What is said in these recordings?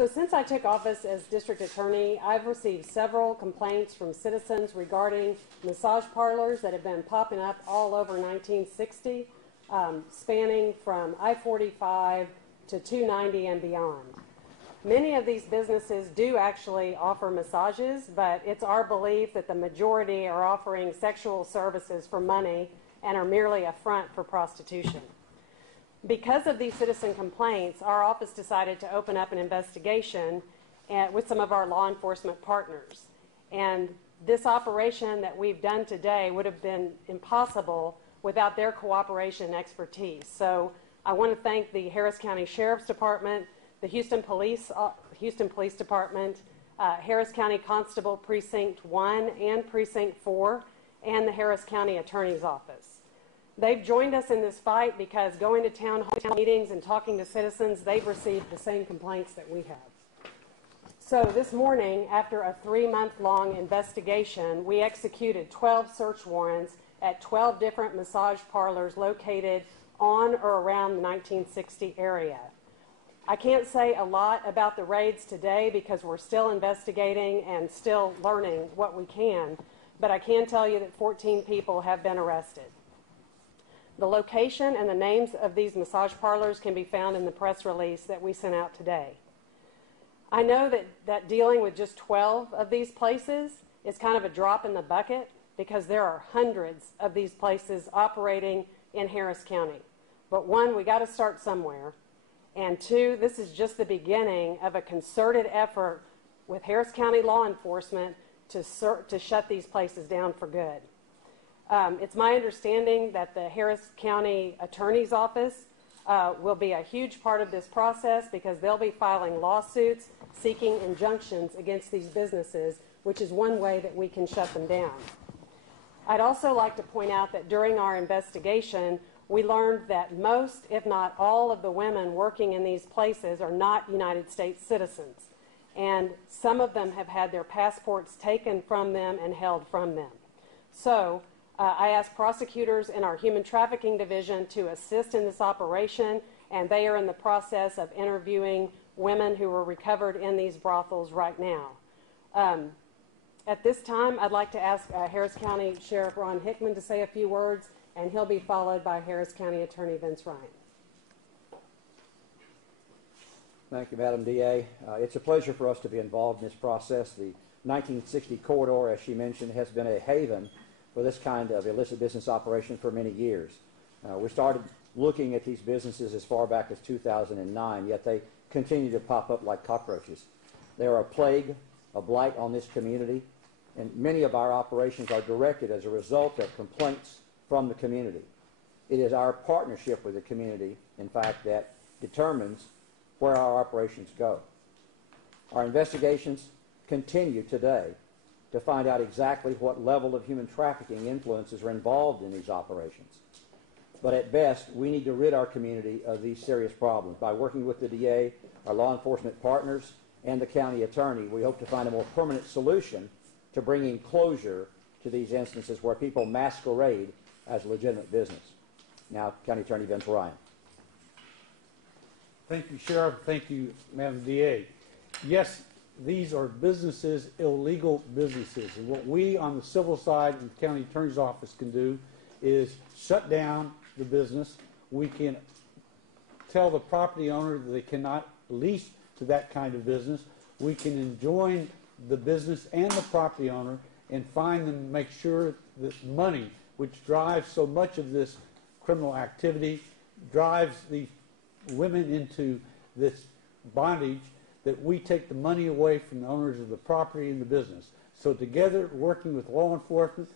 So since I took office as district attorney, I've received several complaints from citizens regarding massage parlors that have been popping up all over 1960, spanning from I-45 to 290 and beyond. Many of these businesses do actually offer massages, but it's our belief that the majority are offering sexual services for money and are merely a front for prostitution. Because of these citizen complaints, our office decided to open up an investigation with some of our law enforcement partners. And this operation that we've done today would have been impossible without their cooperation and expertise. So I want to thank the Harris County Sheriff's Department, the Houston Police Department, Harris County Constable Precinct 1 and Precinct 4, and the Harris County Attorney's Office. They've joined us in this fight because going to town hall meetings and talking to citizens, they've received the same complaints that we have. So this morning, after a 3-month-long investigation, we executed 12 search warrants at 12 different massage parlors located on or around the 1960 area. I can't say a lot about the raids today because we're still investigating and still learning what we can, but I can tell you that 14 people have been arrested. The location and the names of these massage parlors can be found in the press release that we sent out today. I know that dealing with just 12 of these places is kind of a drop in the bucket because there are hundreds of these places operating in Harris County. But one, we got to start somewhere. And two, this is just the beginning of a concerted effort with Harris County law enforcement to shut these places down for good. It's my understanding that the Harris County Attorney's Office will be a huge part of this process because they'll be filing lawsuits seeking injunctions against these businesses, which is one way that we can shut them down. I'd also like to point out that during our investigation, we learned that most, if not all, of the women working in these places are not United States citizens, and some of them have had their passports taken from them and held from them. So I asked prosecutors in our Human Trafficking Division to assist in this operation, and they are in the process of interviewing women who were recovered in these brothels right now. At this time, I'd like to ask Harris County Sheriff Ron Hickman to say a few words, and he'll be followed by Harris County Attorney Vince Ryan. Thank you, Madam DA. It's a pleasure for us to be involved in this process. The 1960 corridor, as she mentioned, has been a haven for this kind of illicit business operation for many years. We started looking at these businesses as far back as 2009, yet they continue to pop up like cockroaches. They are a plague, a blight on this community, and many of our operations are directed as a result of complaints from the community. It is our partnership with the community, in fact, that determines where our operations go. Our investigations continue today to find out exactly what level of human trafficking influences are involved in these operations. But at best, we need to rid our community of these serious problems. By working with the DA, our law enforcement partners, and the county attorney, we hope to find a more permanent solution to bringing closure to these instances where people masquerade as legitimate business. Now, County Attorney Vince Ryan. Thank you, Sheriff. Thank you, Madam DA. Yes, these are businesses, illegal businesses. And what we on the civil side and the county attorney's office can do is shut down the business. We can tell the property owner that they cannot lease to that kind of business. We can enjoin the business and the property owner and fine them, make sure that money, which drives so much of this criminal activity, drives these women into this bondage, that we take the money away from the owners of the property and the business. So together, working with law enforcement,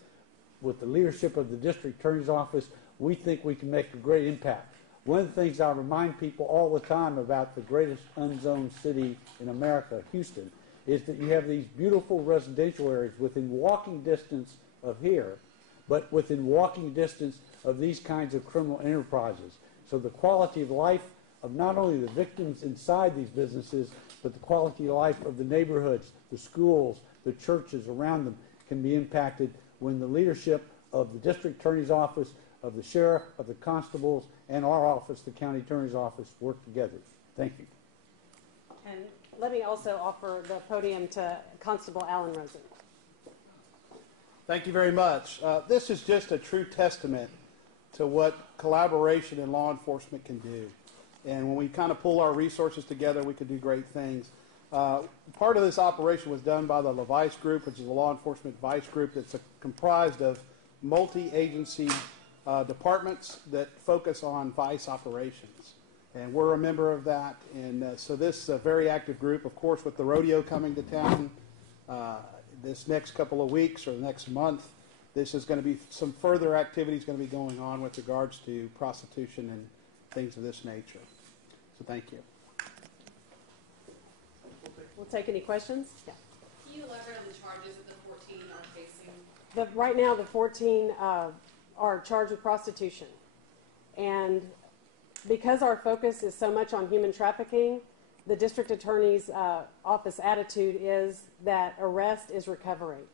with the leadership of the district attorney's office, we think we can make a great impact. One of the things I remind people all the time about the greatest unzoned city in America, Houston, is that you have these beautiful residential areas within walking distance of here, but within walking distance of these kinds of criminal enterprises. So the quality of life of not only the victims inside these businesses, but the quality of life of the neighborhoods, the schools, the churches around them can be impacted when the leadership of the district attorney's office, of the sheriff, of the constables, and our office, the county attorney's office, work together. Thank you. And let me also offer the podium to Constable Alan Rosen. Thank you very much. This is just a true testament to what collaboration in law enforcement can do. And when we kind of pull our resources together, we can do great things. Part of this operation was done by the LaVice Group, which is a law enforcement vice group that's comprised of multi-agency departments that focus on vice operations. And we're a member of that. And so this very active group, of course, with the rodeo coming to town this next couple of weeks or the next month, this is going to be some further activities going to be going on with regards to prostitution and things of this nature. So thank you. We'll take any questions. Yeah. Can you elaborate on the charges that the 14 are facing? Right now, the 14 are charged with prostitution. And because our focus is so much on human trafficking, the district attorney's office attitude is that arrest is recovery,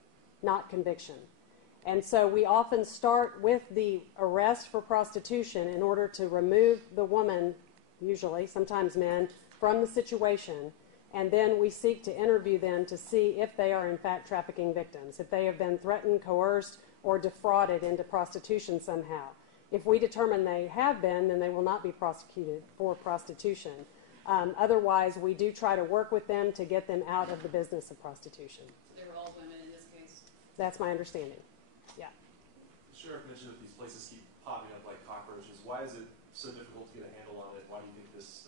not conviction. And so we often start with the arrest for prostitution in order to remove the woman, usually, sometimes men, from the situation. And then we seek to interview them to see if they are in fact trafficking victims, if they have been threatened, coerced, or defrauded into prostitution somehow. If we determine they have been, then they will not be prosecuted for prostitution. Otherwise, we do try to work with them to get them out of the business of prostitution. So they were all women in this case? That's my understanding. Yeah. The sheriff mentioned that these places keep popping up like cockroaches. Why is it so difficult to get a handle on it? Why do you think this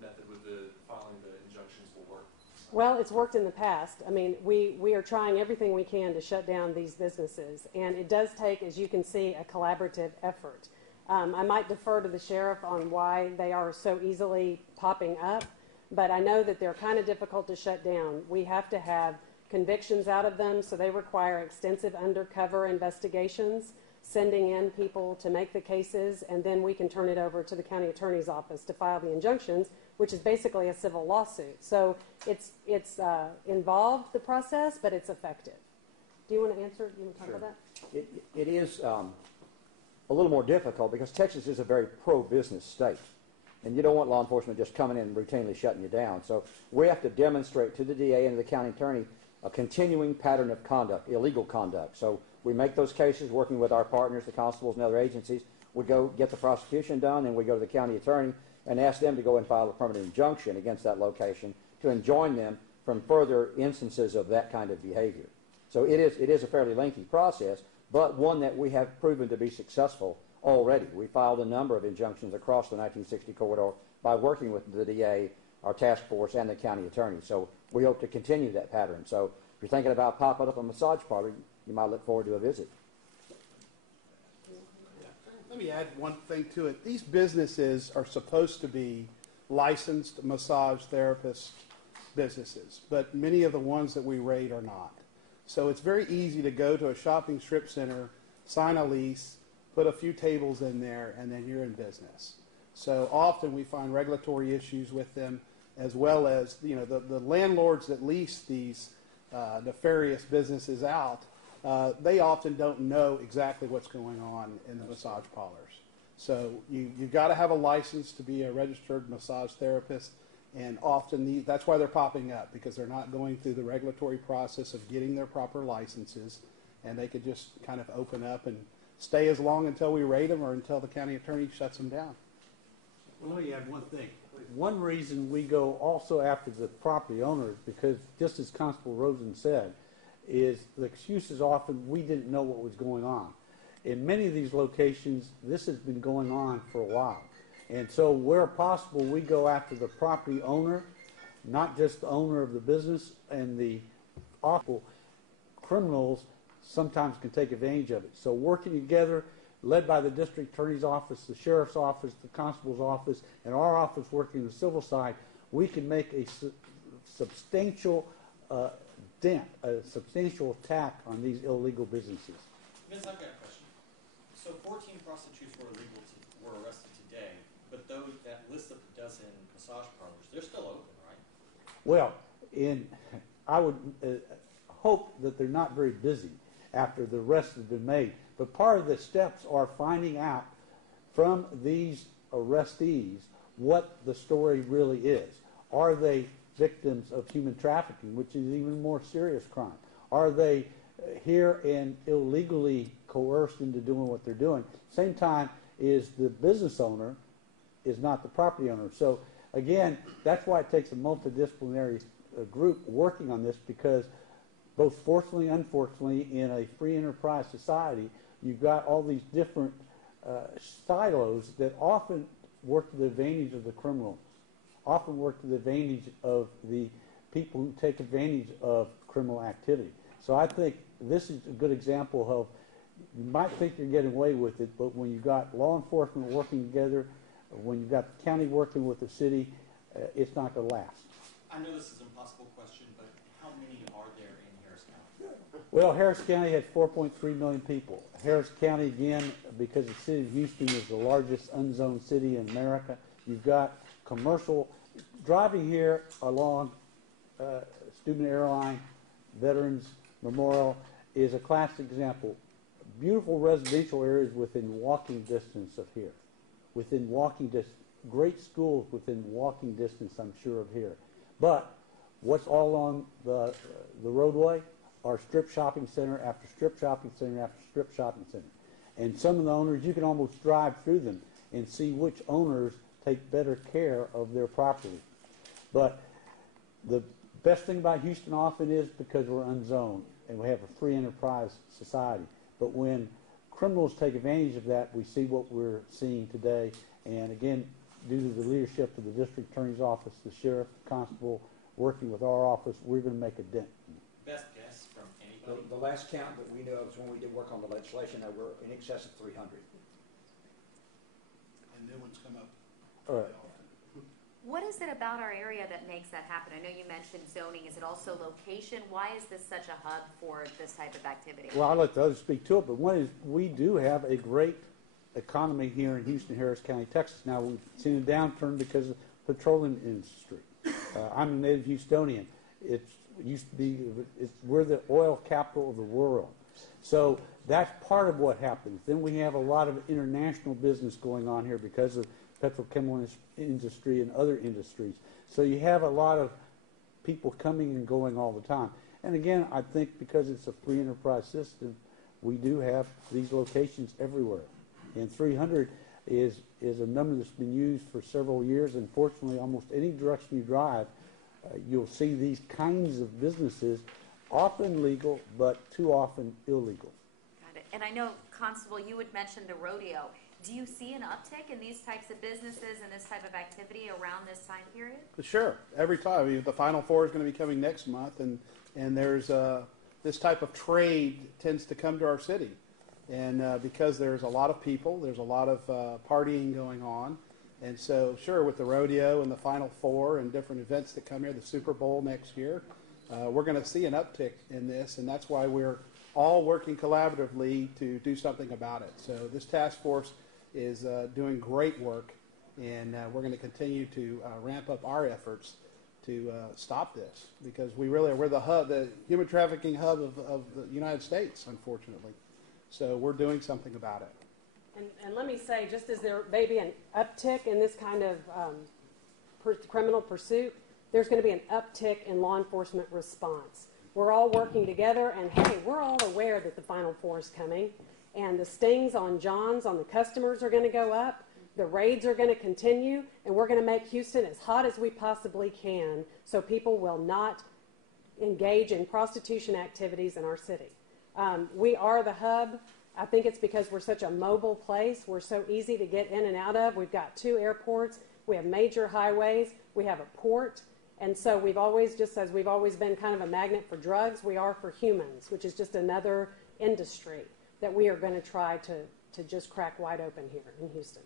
method with the filing the injunctions will work? Well, it's worked in the past. I mean, we are trying everything we can to shut down these businesses, and it does take, as you can see, a collaborative effort. I might defer to the sheriff on why they are so easily popping up, but I know that they're kind of difficult to shut down. We have to have convictions out of them, so they require extensive undercover investigations, sending in people to make the cases, and then we can turn it over to the county attorney's office to file the injunctions, which is basically a civil lawsuit. So it's involved, the process, but it's effective. Do you want to answer? Do you want to talk Sure. about that? It is a little more difficult because Texas is a very pro-business state. And you don't want law enforcement just coming in and routinely shutting you down. So we have to demonstrate to the DA and to the county attorney a continuing pattern of conduct, illegal conduct. So we make those cases working with our partners, the constables and other agencies. We go get the prosecution done, and we go to the county attorney and ask them to go and file a permanent injunction against that location to enjoin them from further instances of that kind of behavior. So it is a fairly lengthy process, but one that we have proven to be successful already. We filed a number of injunctions across the 1960 corridor by working with the DA, our task force, and the county attorney. So we hope to continue that pattern. So if you're thinking about popping up a massage parlor, you might look forward to a visit. Let me add one thing to it. These businesses are supposed to be licensed massage therapist businesses, but many of the ones that we raid are not. So it's very easy to go to a shopping strip center, sign a lease, put a few tables in there, and then you're in business. So often we find regulatory issues with them, as well as the landlords that lease these nefarious businesses out. They often don't know exactly what's going on in the massage parlors. So you've got to have a license to be a registered massage therapist, and often that's why they're popping up, because they're not going through the regulatory process of getting their proper licenses, and they could just kind of open up and stay as long until we raid them or until the county attorney shuts them down. Well, let me add one thing. One reason we go also after the property owners, because just as Constable Rosen said, is the excuse is often we didn't know what was going on. In many of these locations, this has been going on for a while. And so where possible, we go after the property owner, not just the owner of the business, and the awful criminals sometimes can take advantage of it. So working together, led by the district attorney's office, the sheriff's office, the constable's office, and our office working the civil side, we can make a substantial dent, a substantial attack on these illegal businesses. Ms., I've got a question. So 14 prostitutes were arrested today, but that list of a dozen massage parlors, they're still open, right? Well, I would hope that they're not very busy after the arrests have been made. But part of the steps are finding out from these arrestees what the story really is. Are they victims of human trafficking, which is even more serious crime? Are they here and illegally coerced into doing what they're doing? Same time is the business owner is not the property owner. So again, that's why it takes a multidisciplinary group working on this, because both fortunately and unfortunately in a free enterprise society, you've got all these different silos that often work to the advantage of the criminals, often work to the advantage of the people who take advantage of criminal activity. So I think this is a good example of, you might think you're getting away with it, but when you've got law enforcement working together, when you've got the county working with the city, it's not going to last. I know this is an impossible question, but how many are there in Harris County? Well, Harris County had 4.3 million people. Harris County, again, because the city of Houston is the largest unzoned city in America, you've got commercial. Driving here along Student Airline, Veterans Memorial is a classic example. Beautiful residential areas within walking distance of here. Within walking distance. Great schools within walking distance, I'm sure, of here. But what's all along the roadway are strip shopping center after strip shopping center after strip shopping center. And some of the owners, you can almost drive through them and see which owners take better care of their property. But the best thing about Houston often is because we're unzoned and we have a free enterprise society. But when criminals take advantage of that, we see what we're seeing today. And again, due to the leadership of the district attorney's office, the sheriff, constable, working with our office, we're going to make a dent. Best guess from anybody? The last count that we know of is when we did work on the legislation, there were in excess of 300. And new ones come up. All right. What is it about our area that makes that happen? I know you mentioned zoning. Is it also location? Why is this such a hub for this type of activity? Well, I'll let the others speak to it, but one is we do have a great economy here in Houston, Harris County, Texas. Now, we've seen a downturn because of the petroleum industry. I'm a native Houstonian. It used to be, we're the oil capital of the world. So that's part of what happens. Then we have a lot of international business going on here because of petrochemical industry and other industries. So you have a lot of people coming and going all the time. And again, I think because it's a free enterprise system, we do have these locations everywhere. And 300 is a number that's been used for several years. And fortunately, almost any direction you drive, you'll see these kinds of businesses, often legal, but too often illegal. Got it. And I know, Constable, you had mentioned the rodeo. Do you see an uptick in these types of businesses and this type of activity around this time period? Sure. Every time. I mean, the Final Four is going to be coming next month, and there's this type of trade tends to come to our city. And because there's a lot of people, there's a lot of partying going on. And so, sure, with the rodeo and the Final Four and different events that come here, the Super Bowl next year, we're going to see an uptick in this, and that's why we're all working collaboratively to do something about it. So this task force is doing great work, and we're going to continue to ramp up our efforts to stop this, because we're the hub, the human trafficking hub of the United States, unfortunately. So we're doing something about it. And let me say, just as there may be an uptick in this kind of criminal pursuit, there's going to be an uptick in law enforcement response. We're all working together, and hey, we're all aware that the Final Four is coming, and the stings on Johns, on the customers, are going to go up. The raids are going to continue, and we're going to make Houston as hot as we possibly can so people will not engage in prostitution activities in our city. We are the hub. I think it's because we're such a mobile place. We're so easy to get in and out of. We've got 2 airports. We have major highways. We have a port. And so we've always, just as we've always been kind of a magnet for drugs, we are for humans, which is just another industry that we are going to try to just crack wide open here in Houston.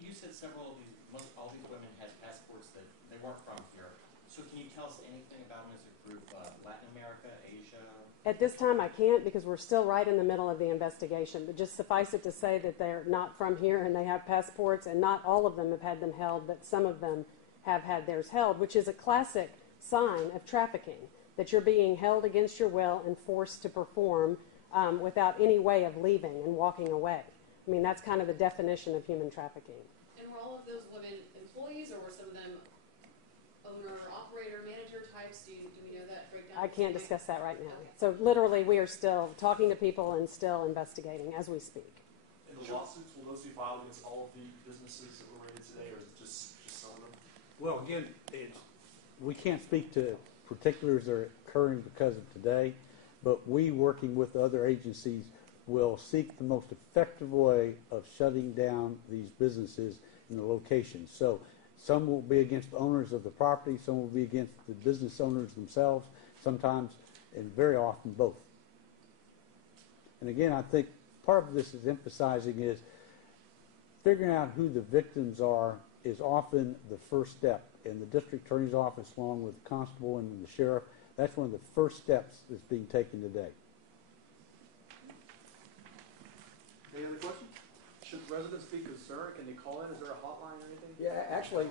You said all these women had passports that they weren't from here. So can you tell us anything about them as a group? Latin America, Asia? At this time, I can't, because we're still right in the middle of the investigation. But just suffice it to say that they're not from here and they have passports, and not all of them have had them held, but some of them have had theirs held, which is a classic sign of trafficking, that you're being held against your will and forced to perform without any way of leaving and walking away. I mean, that's kind of the definition of human trafficking. And were all of those women employees, or were some of them types? Do we know that breakdown? I can't discuss that right now. So literally, we are still talking to people and still investigating as we speak. And the lawsuits, will those be filed against all of the businesses that were raided today, or is it just some of them? Well, again, we can't speak to particulars that are occurring because of today, but we, working with other agencies, will seek the most effective way of shutting down these businesses in the locations. So some will be against the owners of the property, some will be against the business owners themselves, sometimes and very often both. And again, I think part of this is emphasizing is figuring out who the victims are is often the first step. In the district attorney's office, along with the constable and the sheriff, that's one of the first steps that's being taken today. Any other questions? Should residents be concerned? Can they call in? Is there a hotline or anything? Yeah, actually,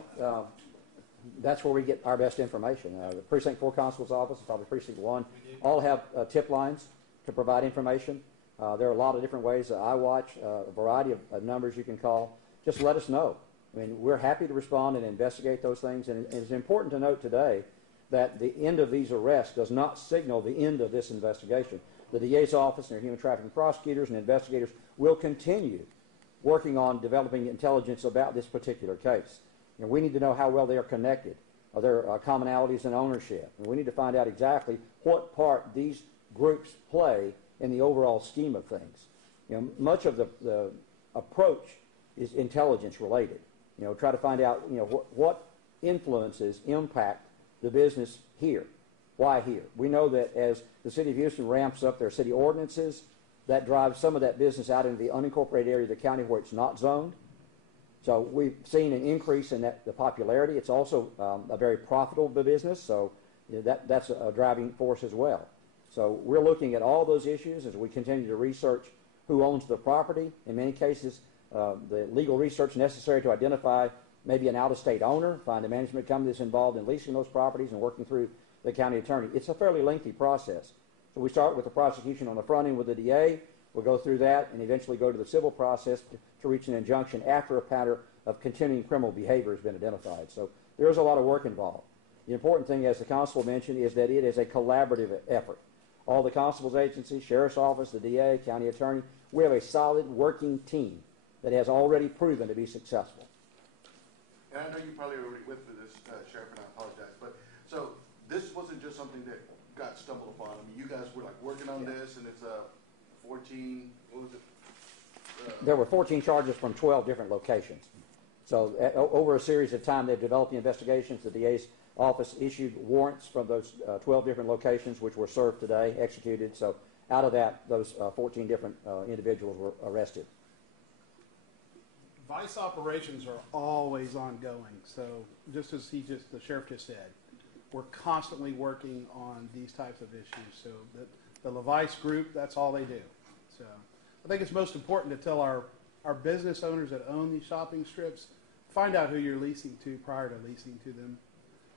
that's where we get our best information. The Precinct 4 Constable's Office, probably Precinct 1, all have tip lines to provide information. There are a lot of different ways. I watch a variety of numbers you can call. Just let us know. I mean, we're happy to respond and investigate those things. And it's important to note today that the end of these arrests does not signal the end of this investigation. The DA's office and their human trafficking prosecutors and investigators will continue working on developing intelligence about this particular case. And we need to know how well they are connected. Are there commonalities in ownership? And we need to find out exactly what part these groups play in the overall scheme of things. You know, much of the approach is intelligence related. You know, try to find out, you know, what influences impact the business here. Why here? We know that as the city of Houston ramps up their city ordinances, that drives some of that business out into the unincorporated area of the county where it's not zoned. So we've seen an increase in the popularity. It's also a very profitable business, so you know, that's a driving force as well. So we're looking at all those issues as we continue to research who owns the property. In many cases, the legal research necessary to identify maybe an out-of-state owner, find a management company that's involved in leasing those properties and working through the county attorney. It's a fairly lengthy process. So we start with the prosecution on the front end with the DA. We'll go through that and eventually go to the civil process to reach an injunction after a pattern of continuing criminal behavior has been identified. So there's a lot of work involved. The important thing, as the constable mentioned, is that it is a collaborative effort. All the constable's agencies, sheriff's office, the DA, county attorney, we have a solid working team that has already proven to be successful. And I know you probably already went through this, Sheriff, and I apologize, but so this wasn't just something that got stumbled upon. I mean, you guys were like working on this, and it's 14, what was it? There were 14 charges from 12 different locations. So over a series of time, they've developed the investigations. The DA's office issued warrants from those 12 different locations, which were served today, executed. So out of that, those 14 different individuals were arrested. Vice operations are always ongoing. So just as the sheriff just said, we're constantly working on these types of issues. So the LaVice group, that's all they do. So I think it's most important to tell our business owners that own these shopping strips, find out who you're leasing to prior to leasing to them,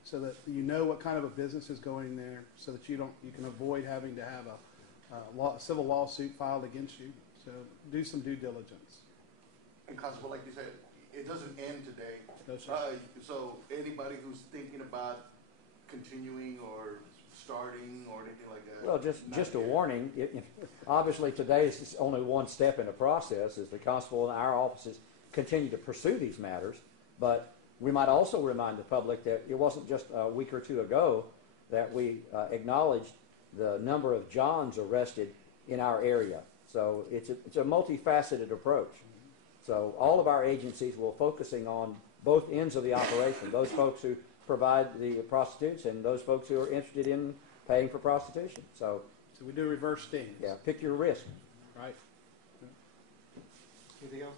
so that you know what kind of a business is going there, so that you can avoid having to have a civil lawsuit filed against you. So do some due diligence. And Constable, like you said, it doesn't end today. No, sir. So anybody who's thinking about continuing or starting or anything like that. Well, just a warning. Obviously, today is only one step in the process as the constable and our offices continue to pursue these matters. But we might also remind the public that it wasn't just a week or two ago that we acknowledged the number of Johns arrested in our area. So it's a multifaceted approach. So all of our agencies will focusing on both ends of the operation, those folks who provide the prostitutes and those folks who are interested in paying for prostitution. So we do reverse stings. yeah, pick your risk. Right. Anything else?